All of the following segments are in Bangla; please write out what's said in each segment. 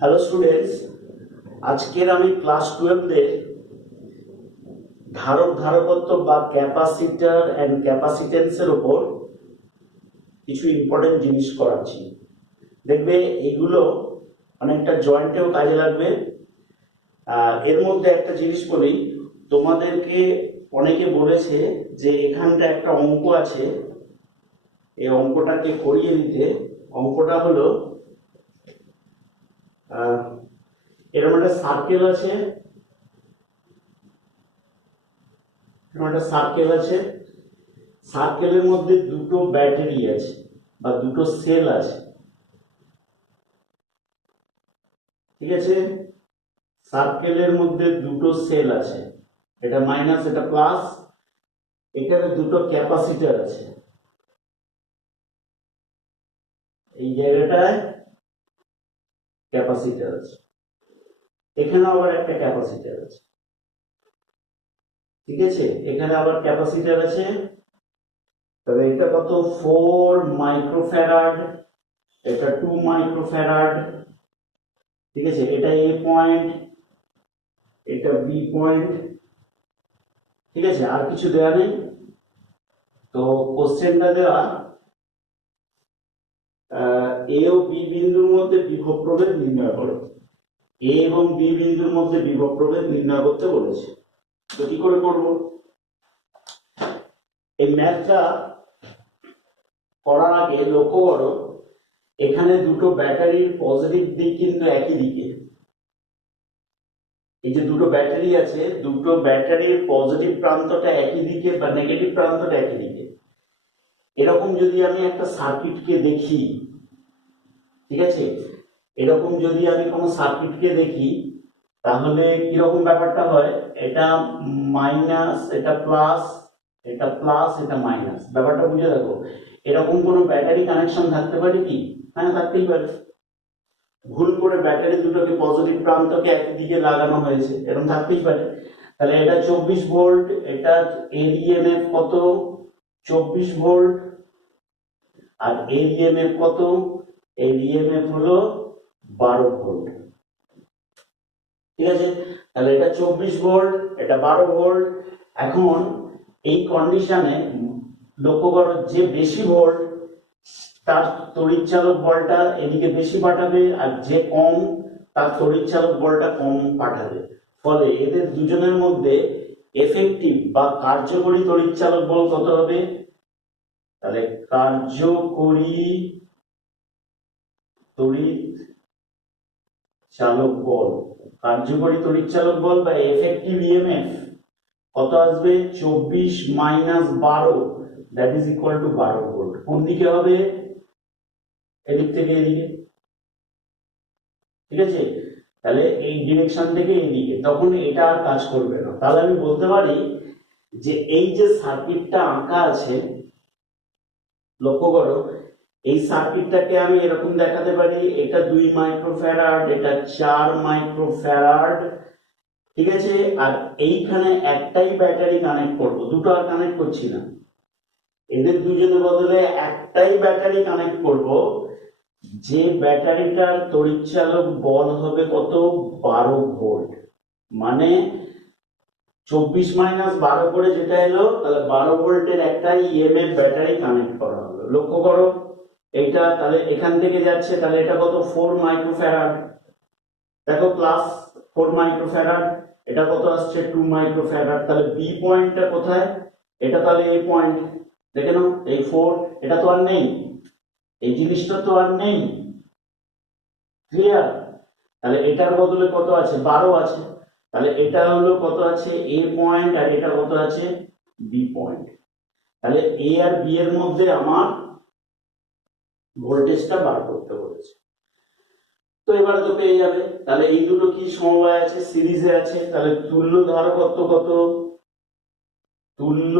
হ্যালো স্টুডেন্টস, আজকের আমি ক্লাস 12 এর ধারক ধারকত্ব বা ক্যাপাসিটর অ্যান্ড ক্যাপাসিটেন্সের উপর কিছু ইম্পর্টেন্ট জিনিস করাচ্ছি। দেখবে এগুলো অনেকটা জয়েন্টেও কাজে লাগবে। এর মধ্যে একটা জিনিস বলি, তোমাদেরকে অনেকে বলেছে যে এখানটা একটা অঙ্ক আছে, এই অঙ্কটাকে করিয়ে দিতে। অঙ্কটা হলো এরকম একটা সার্কেল আছে, সার্কেলের মধ্যে দুটো ব্যাটারি আছে বা দুটো সেল আছে, ঠিক আছে? সার্কেলের মধ্যে দুটো সেল আছে, এটা মাইনাস এটা প্লাস। এখানে দুটো ক্যাপাসিটর আছে, এই জায়গাটায় ক্যাপাসিটর আছে, এখানে আবার একটা ক্যাপাসিটর আছে, ঠিক আছে? এখানে আবার ক্যাপাসিটর আছে। তবে এটা কত? 4 মাইক্রোফ্যারাড, এটা 2 মাইক্রোফ্যারাড, ঠিক আছে? এটা এ পয়েন্ট, এটা বি পয়েন্ট, ঠিক আছে? আর কিছু দেওয়া নেই। তো কোশ্চেনটা দেওয়া এ ও বি বিন্দুর মধ্যে বিভব প্রভেদ নির্ণয় করো। এ এবং বি বিন্দুর মধ্যে বিভব প্রভেদ নির্ণয় করতে বলেছে। তো কি করে করব? এই ম্যাথটা করার আগে লক্ষ্য করো, এখানে দুটো ব্যাটারির পজিটিভ দিক কিন্তু একই দিকে। এই যে দুটো ব্যাটারি আছে, দুটো ব্যাটারির পজিটিভ প্রান্তটা একই দিকে বা নেগেটিভ প্রান্তটা একই দিকে। এরকম যদি আমি একটা সার্কিটকে দেখি, ঠিক আছে, এরকম যদি আমি কোনো সার্কিটকে দেখি, তাহলে কিরকম ব্যাপারটা হয়? এটা মাইনাস, এটা প্লাস, এটা প্লাস, এটা মাইনাস। ব্যাপারটা বুঝে দেখো, এরকম কোনো ব্যাটারি কানেকশন থাকতে পারে কি? হ্যাঁ, থাকতেই পারে। ভুল করে ব্যাটারি দুটোকে পজিটিভ প্রান্তকে একই দিকে লাগানো হয়েছে, এরকম থাকতেই পারে। তাহলে এটা 24 ভোল্ট, এটা এর ইএমএফ কত? 24 ভোল্ট। আর এর ইএমএফ কত? এর ইএমএফ হলো 12 ভোল্ট, ঠিক আছে? তাহলে এটা 24 ভোল্ট, এটা 12 ভোল্ট। এখন এই কন্ডিশনে লক্ষ্য করো, যে বেশি ভোল্ট তার তড়িৎচালক বলটা এদিকে বেশি পাঠাবে, আর যে কম তার তড়িৎচালক বলটা কম পাঠাবে। ফলে এদের দুজনের মধ্যে এফেক্টিভ বা কার্যকরী তড়িৎচালক বল কত হবে? তাহলে কার্যকরী তড়িৎচালক বল, কার্যকরী তড়িৎচালক বল বা এফেক্টিভ ইএমএফ কত আসবে? 24 minus 12, that is equal two 12 volt. কোন দিকে হবে? এদিক থেকে এদিকে, ঠিক আছে? তাহলে এই ডিরেকশন থেকে এইদিকে, তখন এটা আর কাজ করবে না। তাহলে আমি বলতে পারি যে এই যে সার্কিটটা আঁকা আছে, লক্ষ্য করো, এই সার্কিটটাকে আমি এরকম দেখাতে পারি, এটা 2 মাইক্রোফ্যারাড, এটা 4 মাইক্রোফ্যারাড, ঠিক আছে? আর এইখানে একটাই ব্যাটারি কানেক্ট করব, দুটো আর কানেক্ট করছি না। এদের দুজনের বদলে একটাই ব্যাটারি কানেক্ট করব, যে ব্যাটারিটার তড়িৎচালক বল হবে কত? 12 ভোল্ট। মানে 24 মাইনাস 12 করে যেটা এলো, তাহলে 12 ভোল্টের একটা ইএমএফ ব্যাটারি কানেক্ট করা হলো। লক্ষ্য করো এইটা, তাহলে এখান থেকে যাচ্ছে, তাহলে এটা কত? 4 মাইক্রোফ্যারাড। দেখো প্লাস 4 মাইক্রোফ্যারাড, এটা কত আসছে? 2 মাইক্রোফ্যারাড। তাহলে বি পয়েন্টটা কোথায়? এটা তাহলে এ পয়েন্ট, দেখে নাও, এই 4, এটা তো আর নেই, এই জিনিসটা তো আর নেই, ক্লিয়ার? তাহলে এটার বদলে কত আছে? 12 আছে। তাহলে এটা হলো কত আছে? এ পয়েন্ট, আর এটা কত আছে? B point. তাহলে এ আর বি এর মধ্যে আমার ভোল্টেজটা বার করতে বলেছে। তো এবারে তো পেয়ে যাবে। তাহলে এই দুটো কি সমবায় আছে? সিরিজে আছে। তাহলে তুল্য ধারকত্ব কত? তুল্য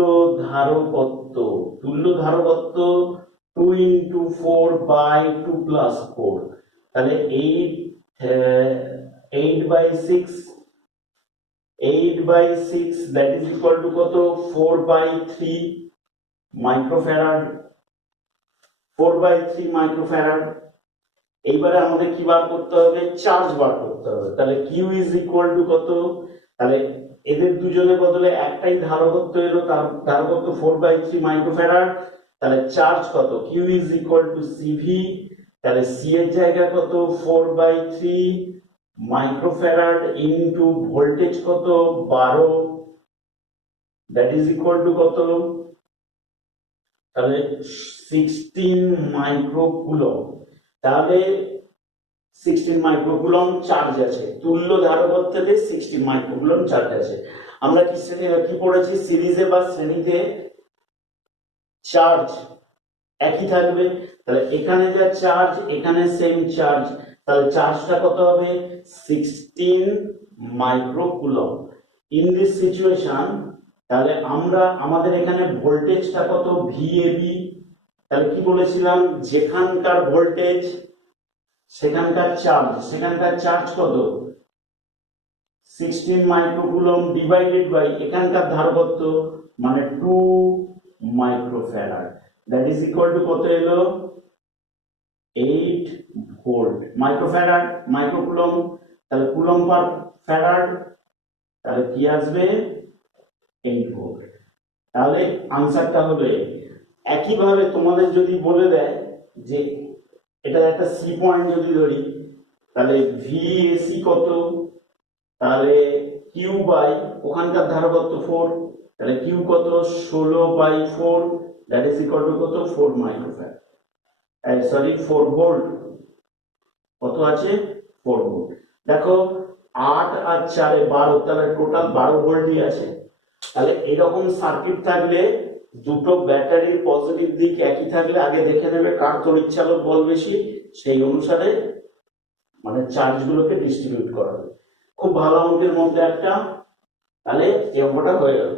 ধারকত্ব, তুল্য ধারকত্ব 2 ইন্টু 4 বাই 2 প্লাস 4। তাহলে 8 by 6, 8 by 6, that is equal to কত? 4 by 3 মাইক্রোফ্যারাড, 4 by 3 মাইক্রোফ্যারাড। এইবারে আমাদের কি বার করতে হবে, চার্জ বার করতে হবে। তাহলে কিউ ইজ ইকুয়াল টু কত, তাহলে এদের দুজনের বদলে একটাই ধারকত্ব এলো, তার ধারকত্ব 4/3 মাইক্রোফ্যারাড। তাহলে চার্জ কত, Q is equal to CV, তাহলে সি এর জায়গা কত 4/3 মাইক্রোফ্যারাড ইনটু ভোল্টেজ কত 12, দ্যাট ইজ ইকুয়াল টু কত, তাহলে 16 মাইক্রোকুলম। তাহলে 16 মাইক্রোকুলম চার্জ আছে, তুল্য ধারকত্বে 16 মাইক্রোকুলম চার্জ আছে। আমরা কি পড়েছি, সিরিজে বা শ্রেণীতে চার্জ একই থাকবে। তাহলে এখানে যা চার্জ এখানে সেম চার্জ, তাহলে চার্জটা কত হবে 16 মাইক্রোকুলম। ইন দিস সিচুয়েশন তাহলে আমাদের এখানে ভোল্টেজটা কত ভিএবি। তাহলে কি বলেছিলাম, যেখানকার ভোল্টেজ সেখানকার চার্জ কত 16 মাইক্রোকুলম ডিভাইডেড বাই এখানকার ধারকত্ব মানে 2 microfarad, that is equal two কত এলো 8 ভোল্ট। মাইক্রোফ্যারাড মাইক্রোকুলম, তাহলে কুলম পার ফ্যারাড, তাহলে কি আসবে 8 ভোল্ট। তাহলে আনসারটা হবে। একইভাবে তোমাদের যদি বলে দেয় যে এটা একটা সি পয়েন্ট যদি ধরি, তাহলে ভিএসি কত, তাহলে কিউ বাই ওখানকার ধারকত্ব 4, তাহলে কিউ কত 16/4, দ্যাট ইজ ইকুয়াল টু কত 4 মাইক্রোফ্যারাড, সরি 4 ভোল্ট। কত আছে 4 ভোল্ট। দেখো 8 আর 4 12, তাহলে টোটাল 12 ভোল্টই আছে। তাহলে এরকম সার্কিট থাকলে দুটো ব্যাটারির পজিটিভ দিক একই থাকলে আগে দেখে নেবে কার তড়িৎচালক বল বেশি, সেই অনুসারে মানে চার্জ গুলোকে ডিস্ট্রিবিউট করা হবে। খুব ভালো অঙ্কের মধ্যে একটা, তাহলে এই অঙ্কটা হয়ে গেল।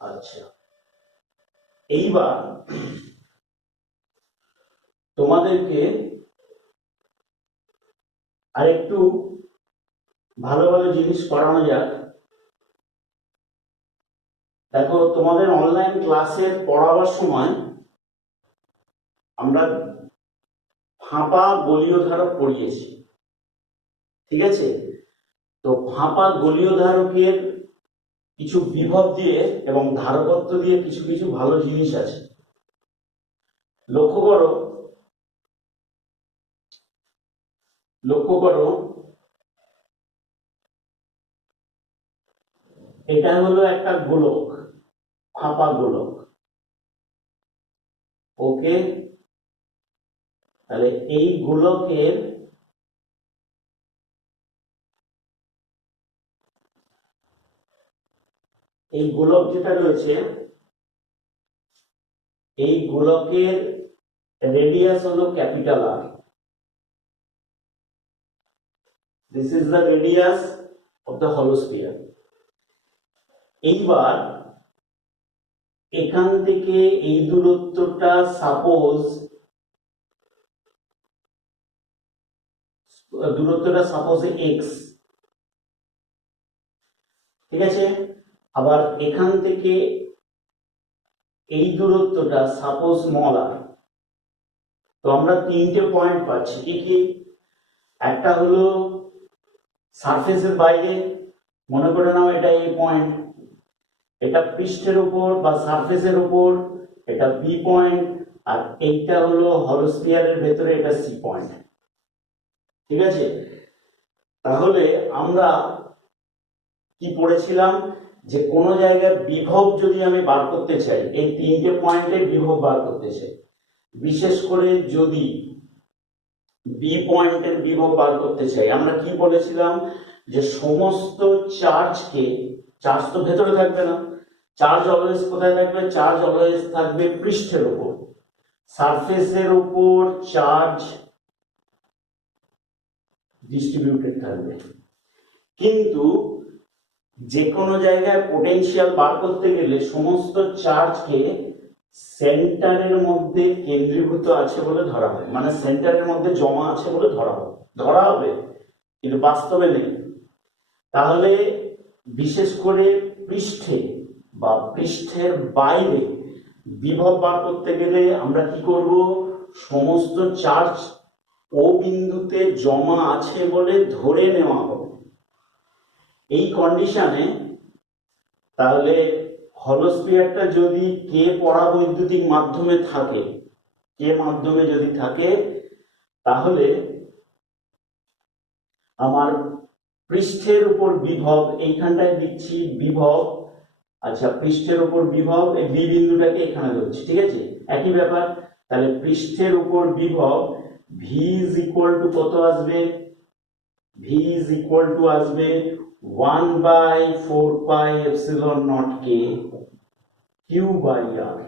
আচ্ছা, এইবার তোমাদেরকে আরেকটু ভালো ভালো জিনিস করানো যাক। দেখো তোমাদের অনলাইন ক্লাসের পড়াবার সময় আমরা ফাঁপা গলীয় ধারক পড়িয়েছি, ঠিক আছে? তো ফাঁপা গলীয় ধারকের কিছু বিভব দিয়ে এবং ধারকত্ব দিয়ে কিছু কিছু ভালো জিনিস আছে। লক্ষ্য করো এটা হলো একটা গোলক, ফাঁপা গোলক, ওকে? তাহলে এই গোলকের এই গোলক যেটা রয়েছে, এই গোলকের রেডিয়াস হলো capital R. This is the radius of the হলো স্ফিয়ার। এইবার এখান থেকে এই দূরত্বটা সাপোজ এক্স, ঠিক আছে? আবার এখান থেকে এই দূরত্বটা সাপোজ স্মল আর। তো আমরা তিনটে পয়েন্ট পাচ্ছি, কি কি? একটা হলো সারফেসের বাইরে, মনে করে নাও এটা এই পয়েন্ট, এটা পৃষ্ঠের উপর বা সারফেসের উপর এটা বি পয়েন্ট, আর এইটা হলো হলো স্ফিয়ারের ভেতরে এটা সি পয়েন্ট, ঠিক আছে? তাহলে আমরা কি পড়েছিলাম যে কোন জায়গায় বিভব যদি আমি বার করতে চাই, এই তিনটে পয়েন্টে বিভব বার করতে চাই, বিশেষ করে যদি বি পয়েন্টের বিভব বার করতে চাই, আমরা কি বলেছিলাম যে সমস্ত চার্জকে, চার্জ তো ভেতরে থাকবে না, চার্জ অলওয়েজ কোথায় থাকবে? চার্জ অলওয়েজ থাকবে পৃষ্ঠের উপর, সারফেসের উপর চার্জ ডিস্ট্রিবিউটেড থাকবে। কিন্তু যে কোনো জায়গায় পোটেনশিয়াল বার করতে গেলে সমস্ত চার্জকে সেন্টারের মধ্যে কেন্দ্রীভূত আছে বলে ধরা হয়, মানে সেন্টারের মধ্যে জমা আছে বলে ধরা হবে, কিন্তু বাস্তবে নেই। তাহলে বিশেষ করে পৃষ্ঠে বা পৃষ্ঠের বাইরে বিভব বার করতে গেলে আমরা কি করব? সমস্ত চার্জ ও বিন্দুতে জমা আছে বলে ধরে নেওয়া হবে। এই কন্ডিশনে তাহলে হলো স্ফিয়ারটা যদি কে পরাবৈদ্যুতিক মাধ্যমে থাকে, কে মাধ্যমে যদি থাকে, তাহলে আমার পৃষ্ঠের উপর বিভব, এইখানটায় দিচ্ছি বিভব, আচ্ছা পৃষ্ঠের উপর বিভব, এই বি বিন্দুটাকে এখানে ধরছি, ঠিক আছে, একই ব্যাপার। তাহলে পৃষ্ঠের উপর বিভব ভি ইজ ইকুয়াল টু কত আসবে, ভি ইজ ইকুয়াল টু আসবে 1/4πε0 কে কিউ বাই আর।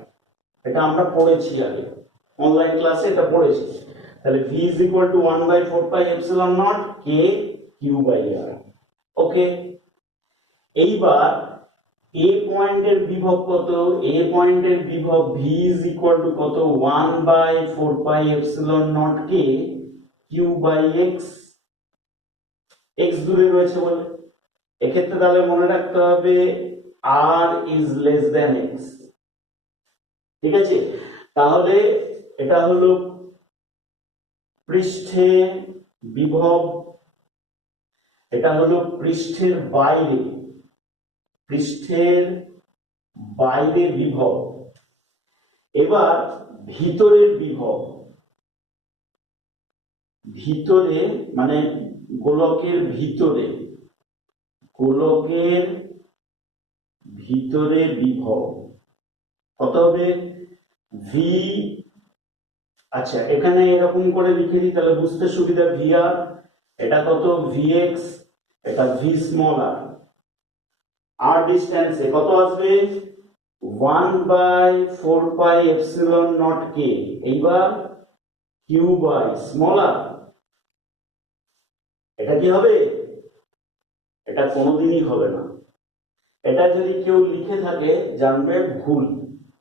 এটা আমরা পড়েছি আগে, অনলাইন ক্লাসে এটা পড়েছি। তাহলে V is equal to 1/4πε0 k q by r. Okay, এইবার এ পয়েন্টের বিভব কত, এ পয়েন্টের বিভব ভি ইজ ইকুয়াল টু কত, 1/4πε0 k q by x, x দূরে রয়েছে বলে। এক্ষেত্রে তাহলে মনে রাখতে হবে আর ইজ লেস দেন এক্স, ঠিক আছে। তাহলে এটা হলো পৃষ্ঠে বিভব, এটা হলো পৃষ্ঠের বাইরে, পৃষ্ঠের বাইরে বিভব। এবার ভিতরের বিভব, ভিতরে মানে গোলকের ভিতরে, গোলকের ভিতরে বিভব কত হবে, ভি, আচ্ছা এখানে এরকম করে লিখে দিই তাহলে বুঝতে সুবিধা, ভি আর, এটা কত ভি এক্স, এটা ভি স্মল আর, আর ডিস্টেন্সে কত আসবে 1/4πε0 কে, এইবার কিউ বাই স্মল আর। এটা কি হবে, এটা কোনোদিনই হবে না। এটা যদি কেউ লিখে থাকে জানবে ভুল,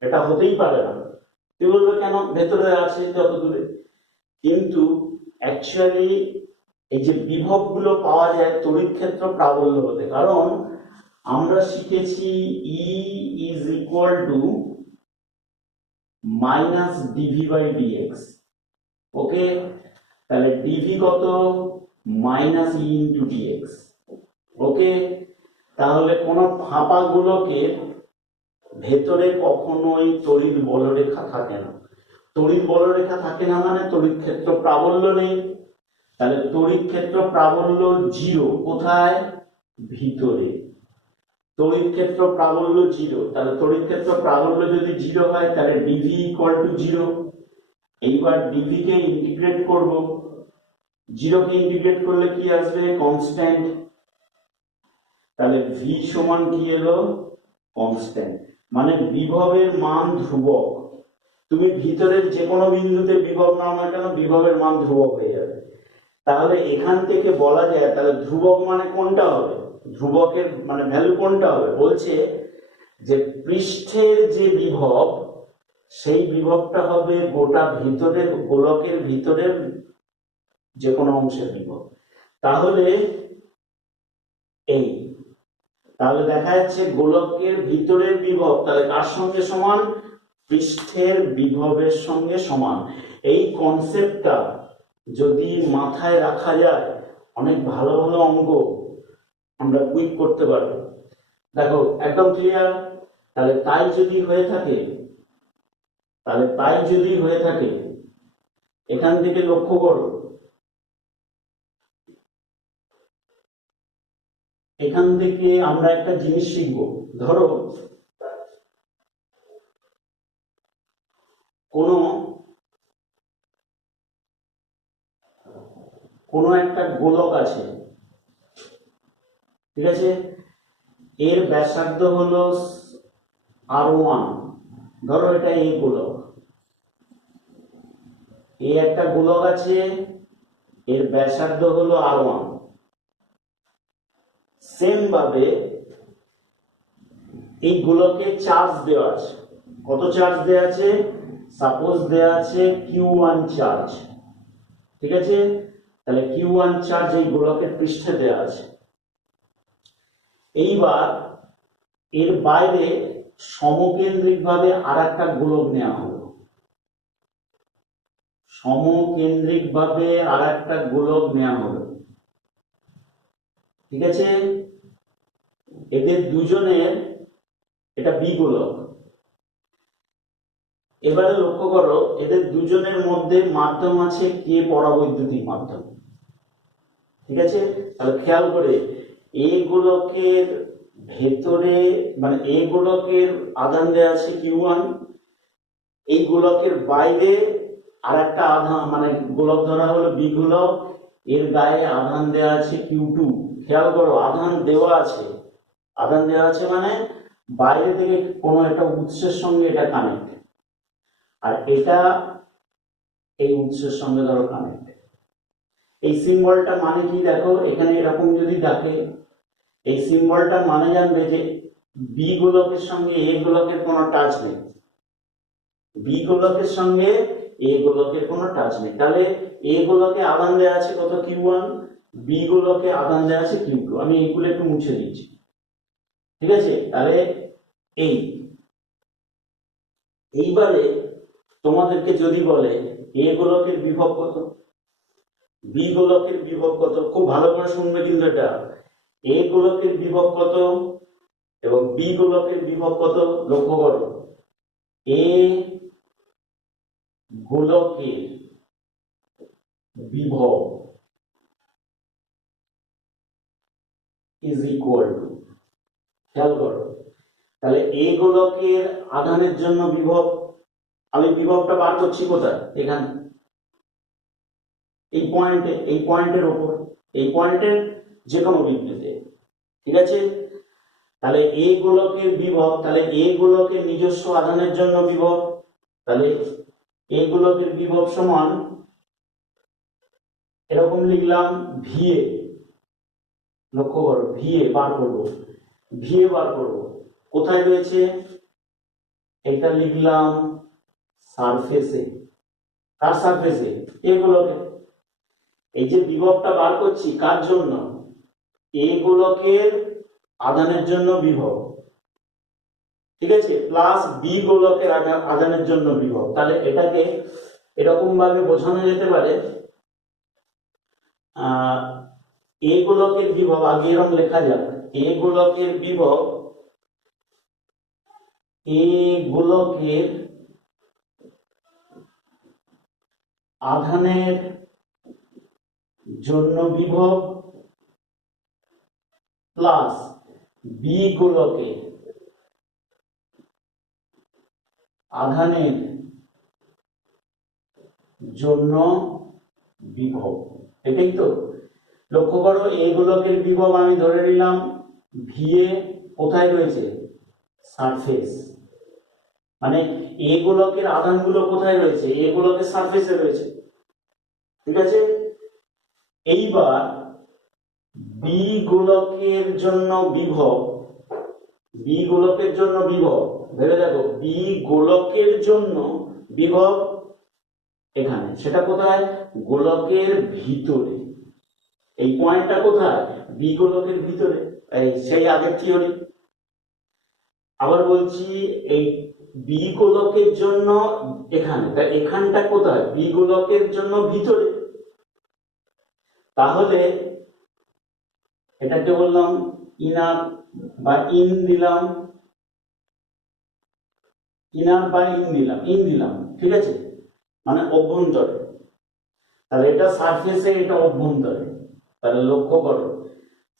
এটা হতেই পারে না। কেউ বলবে কেন, ভেতরে আছে যত দূরে, কিন্তু অ্যাকচুয়ালি এই যে বিভবগুলো পাওয়া যায় তড়িৎ ক্ষেত্র প্রাবল্য হতে, কারণ আমরা শিখেছি E is equal to minus dv by dx. Okay, তাহলে ডিভি কত, minus E into dx. Okay, তাহলে কোন ফাঁপা গোলকের ভেতরে কখনোই তড়িৎ বলরেখা থাকে না। তড়িৎ বলরেখা থাকে না মানে তড়িৎ ক্ষেত্র প্রাবল্য নেই। তাহলে তড়িৎ ক্ষেত্র প্রাবল্য জিরো, কোথায়, ভিতরে। তড়িৎ ক্ষেত্র প্রাবল্য জিরো, তাহলে তড়িৎ ক্ষেত্র প্রাবল্য যদি জিরো হয় তাহলে ডিভি ইকুয়াল টু জিরো। এইবার ডিভি কে ইন্টিগ্রেট করব, জিরো কে ইন্টিগ্রেট করলে কি আসবে, কনস্ট্যান্ট। তাহলে ভি সমান কি এলো, কনস্ট্যান্ট, মানে বিভবের মান ধ্রুবক। তুমি ভিতরের যে কোনো বিন্দুতে বিভব নাও না কেন, বিভবের মান ধ্রুবক হয়ে যাবে। তাহলে এখান থেকে বলা যায় তাহলে ধ্রুবক মানে কোনটা হবে, ধ্রুবকের মানে ভ্যালু কোনটা হবে, বলছে যে পৃষ্ঠের যে বিভব সেই বিভবটা হবে গোটা ভিতরের গোলকের ভিতরের যে কোনো অংশের বিভব। তাহলে এই, তাহলে দেখা যাচ্ছে গোলকের ভিতরের বিভব তাহলে কার সঙ্গে সমান, পৃষ্ঠের বিভবের সঙ্গে সমান। এই কনসেপ্টটা যদি মাথায় রাখা যায় অনেক ভালো ভালো অঙ্ক আমরা কুইক করতে পারবো। দেখো একদম ক্লিয়ার। তাহলে তাই যদি হয়ে থাকে, তাহলে তাই যদি হয়ে থাকে, এখান থেকে লক্ষ্য করো, এখান থেকে আমরা একটা জিনিস শিখব। ধরো কোনো একটা গোলক আছে, ঠিক আছে, এর ব্যাসার্ধ হলো R1, ধরো এটা এই গোলক, এই একটা গোলক আছে, এর ব্যাসার্ধ হলো R1। সেম ভাবে এই গোলকে চার্জ দেওয়া আছে, কত চার্জ দেওয়া আছে, সাপোজ দেওয়া আছে Q1 চার্জ, ঠিক আছে। তাহলে Q1 চার্জ এই গোলকের পৃষ্ঠে দেওয়া আছে। এইবার এর বাইরে সমকেন্দ্রিক ভাবে আর একটা গোলক নেওয়া হলো, সমকেন্দ্রিক ভাবে আর একটা গোলক নেওয়া হলো, ঠিক আছে? এদের দুজনের, এটা বি গোলক। এবারে লক্ষ্য করো এদের দুজনের মধ্যে মাধ্যম আছে কে পরাবৈদ্যুতিক মাধ্যম, ঠিক আছে? তাহলে খেয়াল করে এ গোলকের ভেতরে মানে এ গোলকের আধান দেওয়া আছে Q1, এই গোলকের বাইরে আর একটা আধান মানে গোলক ধরা হলো বি গোলক, এর গায়ে আধান দেওয়া আছে Q2। খেয়াল করো আধান দেওয়া আছে, আধান দেওয়া আছে মানে বাইরে থেকে কোনো একটা উৎসের সঙ্গে এটা কানেক্ট, আর এটা এই উৎসের সঙ্গে ধরো কানেক্ট। এই সিম্বলটা মানে কি দেখো, এখানে এরকম যদি দেখে এই সিম্বলটা মানে জানবে যে বি গোলকের সঙ্গে এ গোলকের কোনো টাচ নেই, বি গোলকের সঙ্গে এ গোলকের কোনো টাচ নেই। তাহলে এ গোলকে আধান দেওয়া আছে কত Q1, বি গোলকে আধান দেওয়া আছে Q2। আমি এইগুলো একটু মুছে দিচ্ছি, ঠিক আছে? তাহলে এইবারে তোমাদেরকে যদি বলে এ গোলকের বিভব কত, বি গোলকের বিভব কত, খুব ভালো করে শুনবে কিন্তু এটা, এ গোলকের বিভব কত এবং বি গোলকের বিভব কত লক্ষ্য করো। এ গোলকের বিভব ইজ ইকুয়াল টু, খেয়াল করো তাহলে এ গোলকের আধানের জন্য বিভব, আমি বিভবটা বার করছি কোথায়, এখানে এই পয়েন্টে, এই পয়েন্টের উপর, এই পয়েন্টের যে কোনো বিন্দুতে, ঠিক আছে? তাহলে এ গোলকের বিভব, তাহলে এ গোলকের নিজস্ব আধানের জন্য বিভব, তাহলে এ গোলকের বিভব সমান এরকম লিখলাম ভিএ, লক্ষ্য করো ভিএ বার করব, ভিএ বার করব কোথায় রয়েছে, এটা লিখলাম সারফেসে, কার সারফেসে, এ গোলকে। এই যে বিভবটা বার করছি কার জন্য, এ গোলকের আধানের জন্য বিভব, ঠিক আছে, প্লাস বি গোলকের আধানের জন্য বিভব। তাহলে এটাকে এরকম ভাবে বোঝানো যেতে পারে, এ গোলকের বিভব আগে এরকম লেখা যাক, এ গোলকের বিভব, এ গোলকের আধানের জন্য বিভব প্লাস বি গোলকের আধানের জন্য বিভব, এটাই তো। লক্ষ্য করো এই গোলকের বিভব আমি ধরে নিলাম ভিএ, কোথায় রয়েছে, সারফেস, মানে এ গোলকের আধানগুলো কোথায় রয়েছে, এ গোলকের সারফেসে রয়েছে, ঠিক আছে? এইবার বি গোলকের জন্য বিভব, বি গোলকের জন্য বিভব ভেবে দেখো, বি গোলকের জন্য বিভব এখানে, সেটা কোথায়, গোলকের ভিতরে, এই পয়েন্টটা কোথায়, বি গোলকের ভিতরে, এই সেই আগের থিওরি। আবার বলছি এই বি গোলকের জন্য এখানে, এখানটা কোথায়, বি গোলকের জন্য ভিতরে, তাহলে এটাকে বললাম ইনার বা ইন দিলাম, ইনার বা ইন দিলাম, ঠিক আছে, মানে অভ্যন্তরে। তাহলে এটা সারফেসে, এটা অভ্যন্তরে। তাহলে লক্ষ্য করো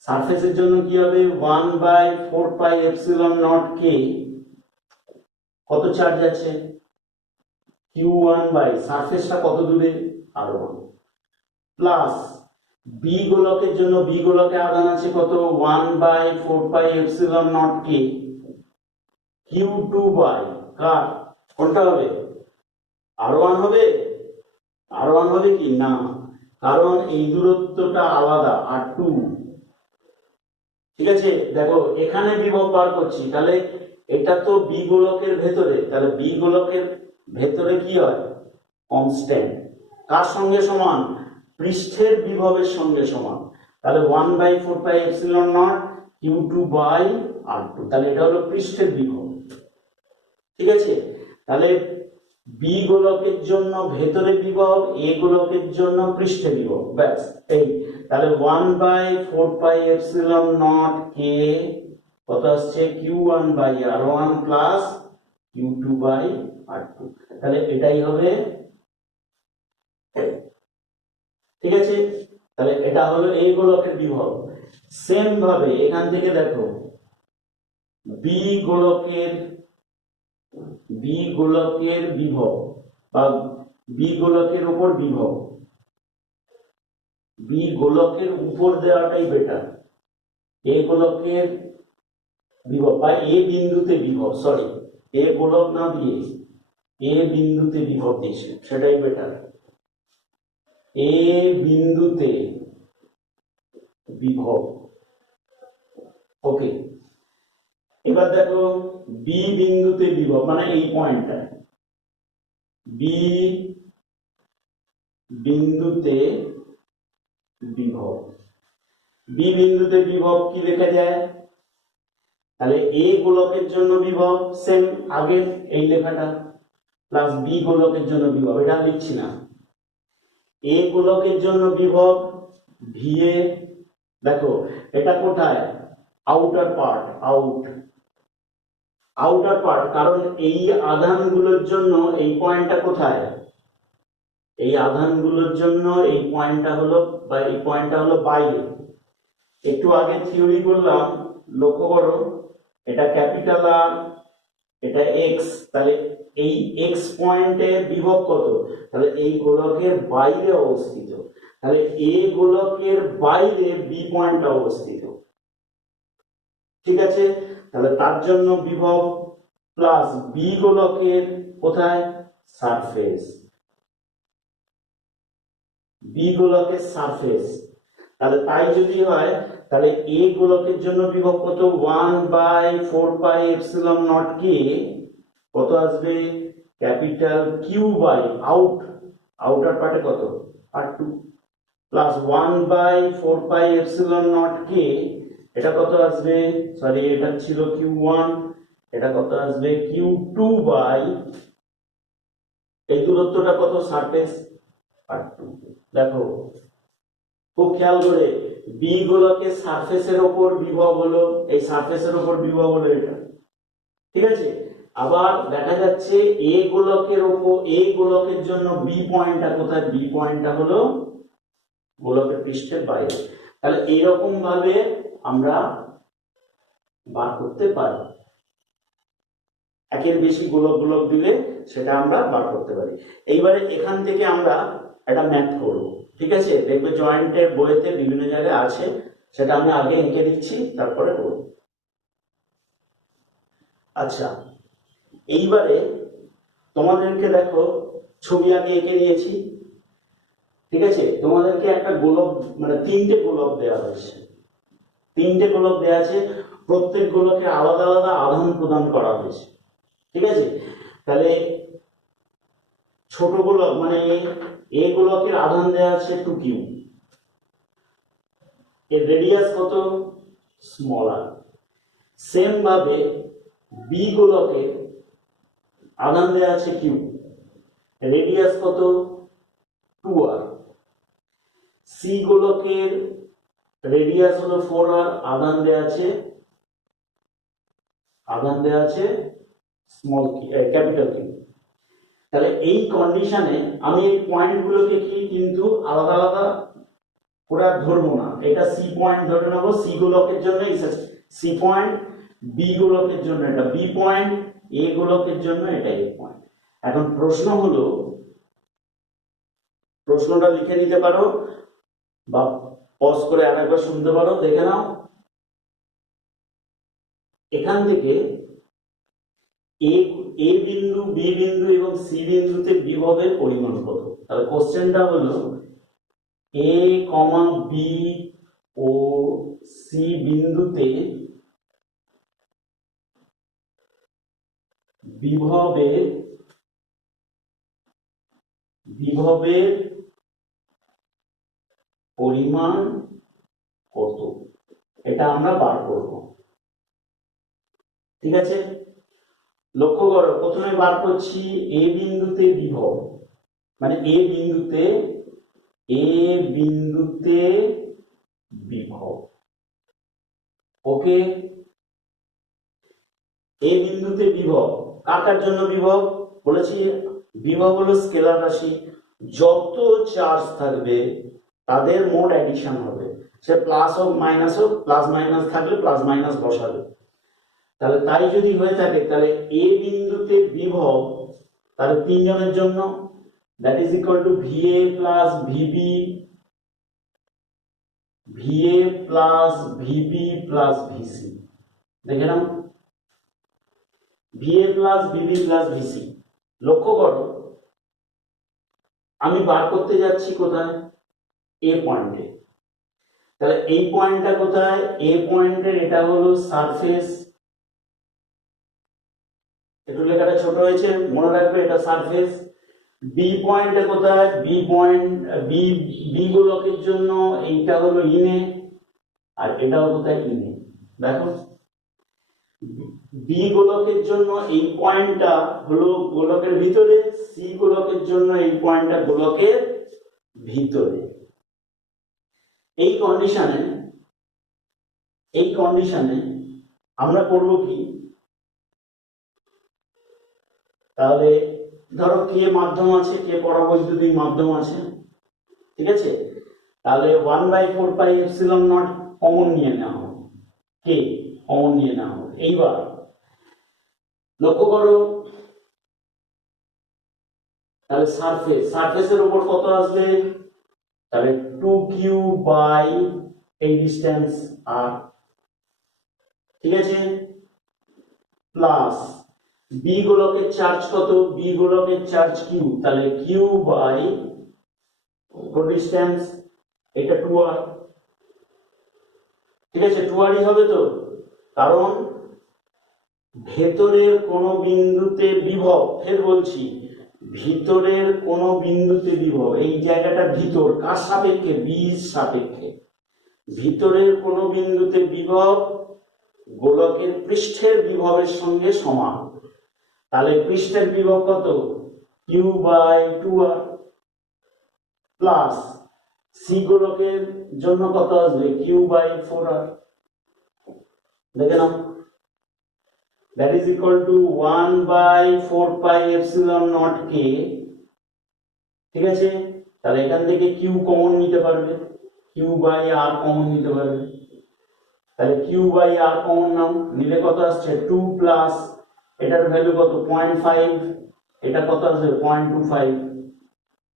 সারফেসের জন্য কি হবে, 1/4πε0 কে, কত চার্জ আছে Q1 বাই সারফেসটা কত দূরে R1, প্লাস বি গোলকের জন্য বি গোলকে আধান আছে কত 1/4πε0 কে Q2 বাই কার, কোনটা হবে, R1 হবে, R1 হবে কি না, কারণ এই দূরত্বটা আলাদা R2, ঠিক আছে? দেখো এখানে বিভব বার করছি, তাহলে এটা তো বি গোলকের ভেতরে, তাহলে বি গোলকের ভেতরে কি হয়, কনস্ট্যান্ট, কার সঙ্গে সমান, পৃষ্ঠের বিভবের সঙ্গে সমান। তাহলে 1/4πε0 Q2 বাই R2, তাহলে এটা হলো পৃষ্ঠের বিভব, ঠিক আছে? তাহলে বি গোলকের জন্য ভেতরে বিভব, এ গোলকের জন্য পৃষ্ঠে বিভব, ব্যাস এই। তাহলে 1/4πε0 কে কত আসছে Q1/R1 প্লাস Q2/R2। তাহলে এটাই হবে, ঠিক আছে। তাহলে এটা হলো এই গোলকের বিভব। সেম ভাবে এখান থেকে দেখো বি গোলকের বিভব বা বি গোলকের উপর বিভব, বি গোলকের উপর দেওয়াটাই বেটার। এ গোলকের বিভব বা এ বিন্দুতে বিভব, সরি এ গোলক না দিয়ে এ বিন্দুতে বিভব দিয়েছে, সেটাই বেটার। এ বিন্দুতে বিভব, ওকে। এবার দেখো বি বিন্দুতে বিভব মানে এই পয়েন্টটা, বি বিন্দুতে বিভব, বি বিন্দুতে বিভব কি লেখা যায়? তাহলে এ গোলকের জন্য বিভব সেম আগের এই লেখাটা প্লাস বি গোলকের জন্য বিভব, এটা লিখছি না। এ গোলকের জন্য বিভব ভি এ, দেখো এটা কোথায়? আউটার পার্ট, আউটার পার্ট, কারণ এই আধানগুলোর জন্য এই পয়েন্টটা কোথায়? এই আধানগুলোর জন্য এই পয়েন্টটা হলো বা এই পয়েন্টটা হলো বাইরে। একটু আগে থিওরি করলাম, লক্ষ্য করো এটা ক্যাপিটাল আর এটা এক্স, তাহলে এই এক্স পয়েন্টে বিভব কত? তাহলে এই গোলকের বাইরে অবস্থিত, তাহলে এ গোলকের বাইরে বি পয়েন্টটা অবস্থিত, ঠিক আছে। তাহলে তার জন্য বিভব প্লাস বি গোলকের কোথায়? সারফেস, বি গোলকের সারফেস। তাহলে তাই যদি হয় তাহলে এ গোলকের জন্য বিভব কত? 1/4πε0 কে কত আসবে? ক্যাপিটাল কিউ বাই আউটার পার্টে কত? R2 প্লাস 1/4πε0 কে এটা কত আসবে? সরি এটা ছিল Q1, এটা কত আসবে? Q2 বাই এই দূরত্বটা কত? Surface R2। দেখো খুব খেয়াল করে, বি গোলকের সারফেসের উপর বিভব হলো, এই সারফেসের উপর বিভব হলো এটা, ঠিক আছে। আবার দেখা যাচ্ছে এ গোলকের উপর, এ গোলকের জন্য বি পয়েন্টটা কোথায়? বি পয়েন্টটা হলো গোলকের পৃষ্ঠের বাইরে। তাহলে এইরকম ভাবে আমরা বার করতে পারি, একের বেশি গোলক দিলে সেটা আমরা বার করতে পারি। এইবারে এখান থেকে আমরা একটা ম্যাথ করব, ঠিক আছে। দেখবে জয়েন্টের বইতে বিভিন্ন জায়গায় আছে, সেটা আমি আগে এঁকে দিচ্ছি তারপরে করব। আচ্ছা, এইবারে তোমাদেরকে দেখো ছবি আগে এঁকে নিয়েছি, ঠিক আছে। তোমাদেরকে একটা গোলক মানে তিনটে গোলক দেওয়া হয়েছে, তিনটে গোলক দেওয়া আছে, প্রত্যেক গোলকে আলাদা আলাদা আধান প্রদান করা হয়েছে, ঠিক আছে। তাহলে ছোট গোলক মানে এ গোলকের আধান দেওয়া আছে 2q, এর রেডিয়াস কত? স্মল আর। সেম ভাবে বি গোলকের আধান দেওয়া আছে q, রেডিয়াস কত? 2r। সি গোলকের রেডিয়াস হলো 4r, আধান দেওয়া আছে স্মল ক্যাপিটাল কিউ। তাহলে এই কন্ডিশনে আমি এই পয়েন্টগুলোকে কি কিন্তু আলাদা আলাদা পুরা ধরবো না, এটা সি পয়েন্ট ধরে নেবো, সি গোলকের জন্য সি পয়েন্ট, বি গোলকের জন্য এটা বি পয়েন্ট, এ গোলকের জন্য এটা এ পয়েন্ট। এখন প্রশ্ন হলো, প্রশ্নটা লিখে নিতে পারো বা পজ করে আরেকবার শুনতে পারো, দেখে নাও। এখান থেকে এ বিন্দু, বি বিন্দু এবং সি বিন্দুতে বিভবের পরিমাণ কত? তাহলে কোশ্চেনটা হলো এ কমা বি ও সি বিন্দুতে বিভবের পরিমাণ কত, এটা আমরা বার করব, ঠিক আছে। লক্ষ্য করো, প্রথমে বার করছি এ বিন্দুতে বিভব, মানে এ বিন্দুতে বিভব। ওকে, এ বিন্দুতে বিভব কার জন্য বিভব বলেছি? বিভব হলো স্কেলার রাশি, যত চার্জ থাকবে তাদের মোট অ্যাডিশন হবে, সে প্লাস হোক মাইনাস হোক, প্লাস মাইনাস থাকলে প্লাস মাইনাস বসাবে। তাহলে তাই যদি হয়ে থাকে তাহলে এ বিন্দুতে বিভব তাহলে তিনজনের জন্য that is equal to VA plus VB, VA plus VB plus VC. দেখে নাও, VA plus VB plus VC. লক্ষ্য করো, আমি বার করতে যাচ্ছি কোথায়? এ পয়েন্টে। তাহলে এই পয়েন্টটা কোথায়? এ পয়েন্টের এটা হলো সারফেস, একটু লেখাটা ছোট হয়েছে, মনে রাখবে এটা সারফেস। বি পয়েন্টে কোথায়? বি পয়েন্ট, বি গোলকের জন্য এইটা হলো ইনে, আর এটাও কোথায়? ইনে। দেখো, বি গোলকের জন্য এই পয়েন্টটা হলো গোলকের ভিতরে, সি গোলকের জন্য এই পয়েন্টটা গোলকের ভিতরে। এই কন্ডিশনে আমরা করব কি? তাহলে ধরো কে মাধ্যম আছে, কে পরাবৈদ্যুতিক মাধ্যম আছে, ঠিক আছে? তাহলে 1/4πε0 কমন নিয়ে নেওয়া হবে, কে কমন নিয়ে নেওয়া হবে। এইবার লক্ষ্য করো, তাহলে সারফেসের উপর কত আসবে? তাহলে 2q বাই এই ডিস্টেন্স আর, ঠিক আছে, প্লাস বি গোলকের চার্জ কত? বি গোলকের চার্জ কিউ, তাহলে কিউ বাই ডিস্টেন্স, এটা 2r, ঠিক আছে? 2rই হবে তো, কারণ ভেতরের কোন বিন্দুতে বিভব, ফের বলছি ভিতরের কোন বিন্দুতে বিভব, এই জায়গাটা ভিতর কার সাপেক্ষে? বি সাপেক্ষে। ভিতরের কোন বিন্দুতে বিভব গোলকের পৃষ্ঠের বিভবের সঙ্গে সমান, তাহলে পৃষ্ঠের বিভব কত? Q by 2r, plus C গোলকের জন্য কত আসবে? Q by 4r। দেখে নাও, that is equal to 1/4πε0 কে, ঠিক আছে? তাহলে এখান থেকে কিউ কমন নিতে পারবে, কিউ বাই আর কমন নিতে পারবে, তাহলে কিউ বাই আর কমন নাও, নিলে কত আসছে? 2 প্লাস এটার ভ্যালু কত? 0.5, এটা কত আসবে? 0.25।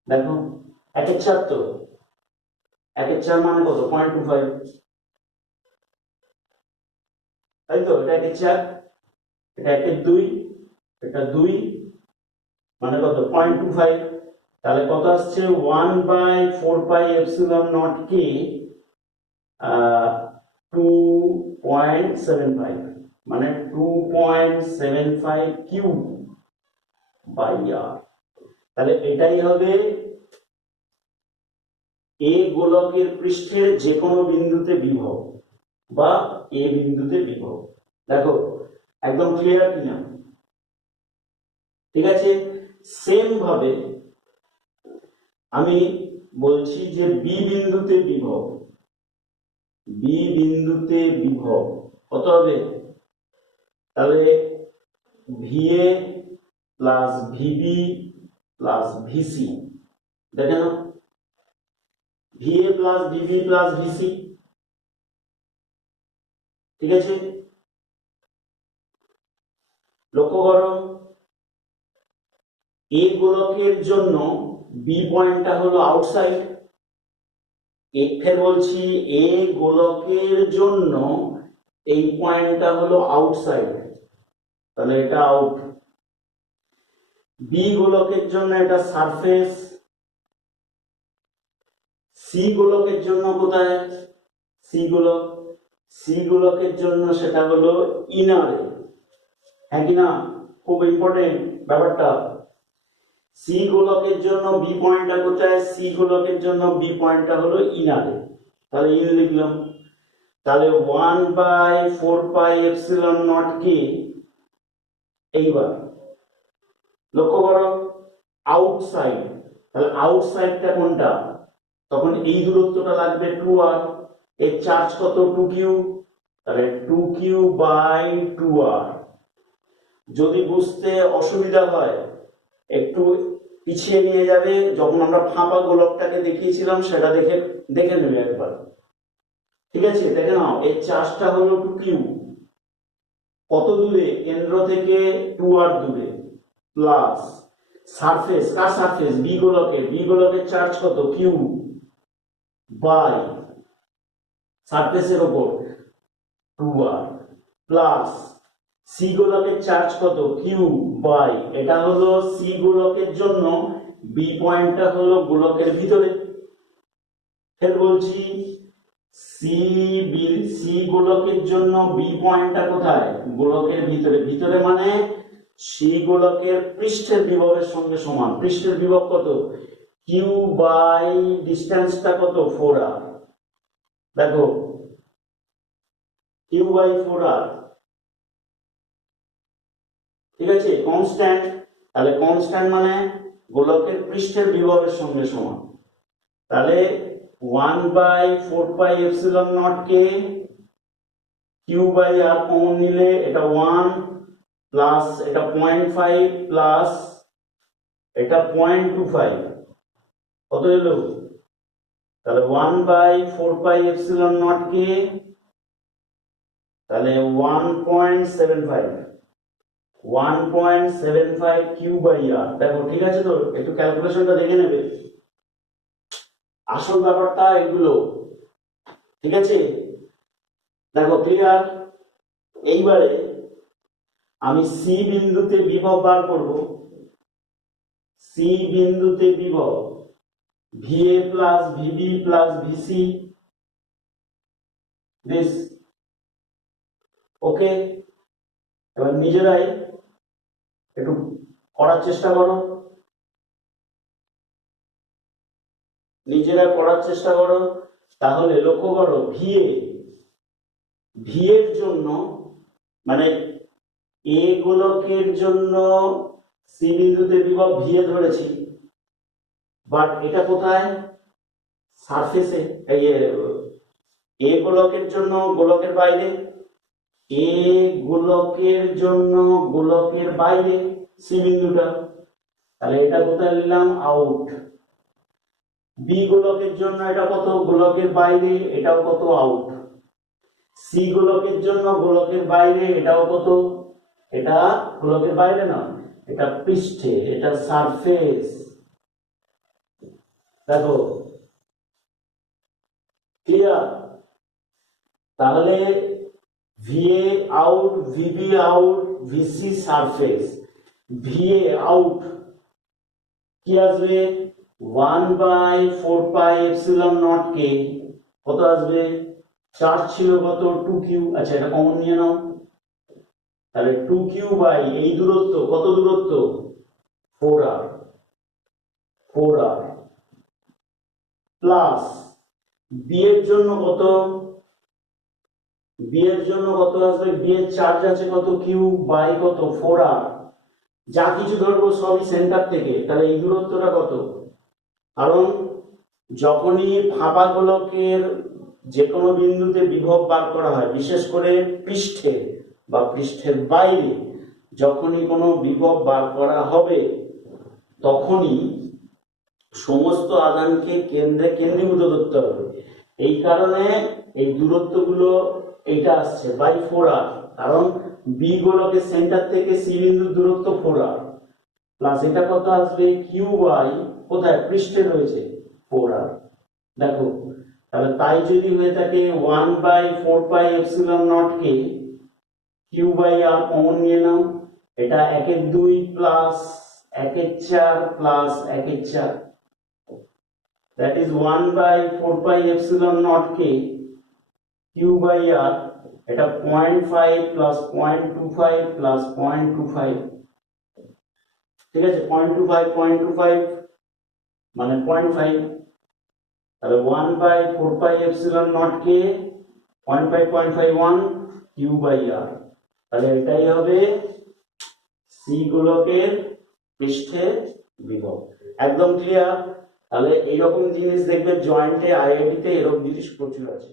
দেখো, 1/4 তো, 1/4 মানে কত? 0.25, তাই তো? এটা 1/4, এটা 1/2, এটা 2 মানে কত? 0.25। তাহলে কত আসছে? 1/4πε0 কে 2.75, মানে 2.75 কিউ বাই আর। তাহলে এটাই হবে এ গোলকের পৃষ্ঠের যে কোনো বিন্দুতে বিভব বা এ বিন্দুতে বিভব। দেখো একদম ক্লিয়ার কিনা? ঠিক আছে, সেম ভাবে আমি বলছি যে বি বিন্দুতে বিভব, বি বিন্দুতে বিভব কত হবে? তাহলে VA plus VB plus VC. দেখে নাও, VA plus VB plus VC, ঠিক আছে? লক্ষ্য করো, এ গোলকের জন্য বি পয়েন্টটা হলো আউটসাইড, ফের বলছি এ গোলকের জন্য এই পয়েন্টটা হলো আউটসাইড, তাহলে এটা আউট। বি গোলকের জন্য এটা সারফেস, সি গোলকের জন্য কোথায়? সি গোলকের জন্য সেটা হলো ইনারে, হ্যাঁ কি না? খুব ইম্পর্টেন্ট ব্যাপারটা। সি গোলকের জন্য বি পয়েন্টটা কোথায়? সি গোলকের জন্য বি পয়েন্টটা হলো ইনারে, তাহলে ইন লিখলাম। তাহলে 1/4πε0 কে এইবার লক্ষ্য করো আউটসাইড, তাহলে আউটসাইডটা কোনটা, তখন এই দূরত্বটা লাগবে 2r, এর চার্জ কত 2q, তাহলে 2q বাই 2r। যদি বুঝতে অসুবিধা হয় একটু পিছিয়ে নিয়ে যাবে, যখন আমরা ফাঁপা গোলকটাকে দেখিয়েছিলাম সেটা দেখে নেবে একবার, ঠিক আছে? দেখে নাও এর চার্জটা হলো 2q, কত দূরে, কেন্দ্র থেকে 2r দূরে, প্লাস সারফেস, কার সারফেস, বি গোলকের চার্জ কত q বাই সারফেসের উপর 2r, প্লাস সি গোলকের চার্জ কত q বাই, এটা হলো সি গোলকের জন্য, বি পয়েন্টটা হলো গোলকের ভিতরে। ফের বলছি সি গোলকের জন্য বি পয়েন্টটা কোথায়, গোলকের ভিতরে। ভিতরে মানে সি গোলকের পৃষ্ঠের বিভবের সঙ্গে সমান। পৃষ্ঠের বিভব কত, কিউ বাই ডিস্টেন্সটা কত 4r। দেখো কিউ বাই 4r, ঠিক আছে, কনস্ট্যান্ট। তাহলে কনস্ট্যান্ট মানে গোলকের পৃষ্ঠের বিভবের সঙ্গে সমান। তাহলে 1/4πε0 k q by r common নিলে এটা 1 প্লাস এটা 0.5 প্লাস এটা 0.25, কত এলো, তাহলে 1/4πε0 কে তাহলে 1.75 কিউ বাই আর। দেখো ঠিক আছে তো, একটু ক্যালকুলেশনটা দেখে নেবে, আসল ব্যাপারটা এগুলো, ঠিক আছে? দেখো ক্লিয়ার। এইবারে আমি সি বিন্দুতে বিভব বার করব। সি বিন্দুতে বিভব VA plus VB plus VC, this okay. এবার নিজেরাই একটু করার চেষ্টা করো, নিজেরা করার চেষ্টা করো। তাহলে লক্ষ্য করো ভি এর জন্য মানে এ গোলকের জন্য সি বিন্দুতে বিভব ভি এ ধরেছি, বাট এটা কোথায়, সারফেসে, এ গোলকের জন্য গোলকের বাইরে, এ গোলকের জন্য গোলকের বাইরে সি বিন্দুটা, তাহলে এটা কোথায় নিলাম, আউট। বি গোলকের জন্য এটা কত, গোলকের বাইরে, এটাও কত, আউট। সি গোলকের জন্য গোলকের বাইরে, এটাও কত, এটা গোলকের বাইরে না, এটা পৃষ্ঠে, এটা সারফেস। দেখো ক্লিয়ার। তাহলে VA out, VB out, VC surface. VA out কি আসবে, 1/4πε0 কে কত আসবে, চার্জ ছিল কত 2q, আচ্ছা এটা কমন নিয়ে নাও, তাহলে 2q বাই এই দূরত্ব, কত দূরত্ব 4r, প্লাস বি এর জন্য কত, বি এর জন্য কত আসবে, বি এর চার্জ আছে কত কিউ বাই কত 4r, যা কিছু ধরবো সবই সেন্টার থেকে, তাহলে এই দূরত্বটা কত, কারণ যখনই ফাঁপা গোলকের যে কোনো বিন্দুতে বিভব বার করা হয়, বিশেষ করে পৃষ্ঠে বা পৃষ্ঠের বাইরে যখনই কোনো বিভব বার করা হবে, তখনই সমস্ত আধানকে কেন্দ্রে কেন্দ্রীভূত করতে হবে। এই কারণে এই দূরত্বগুলো এইটা আসছে বাই 4r, কারণ বি গোলকের সেন্টার থেকে সি বিন্দুর দূরত্ব 4r, প্লাস এটা কত আসবে কিউ বাই কোথায়, পৃষ্ঠে রয়েছে 4r। দেখো তাহলে তাই যদি হয়ে থাকে 1/4πε0 k q by r common নিয়ে নাও, এটা 1/2 plus 1/4 plus 1/4, that is 1/4πε0 k q by r, এটা 0.5 প্লাস 0.25 প্লাস 0.25, ঠিক আছে, 0.25 মানে 0.5, তাহলে 1/4πε0 কে 0.5 0.51 কিউ বাই আর, তাহলে এটাই হবে সি গোলকের পৃষ্ঠে বিভব। একদম ক্লিয়ার? তাহলে এইরকম জিনিস দেখবে জয়েন্টে আইআইটিতে এরকম জিনিস প্রচুর আছে।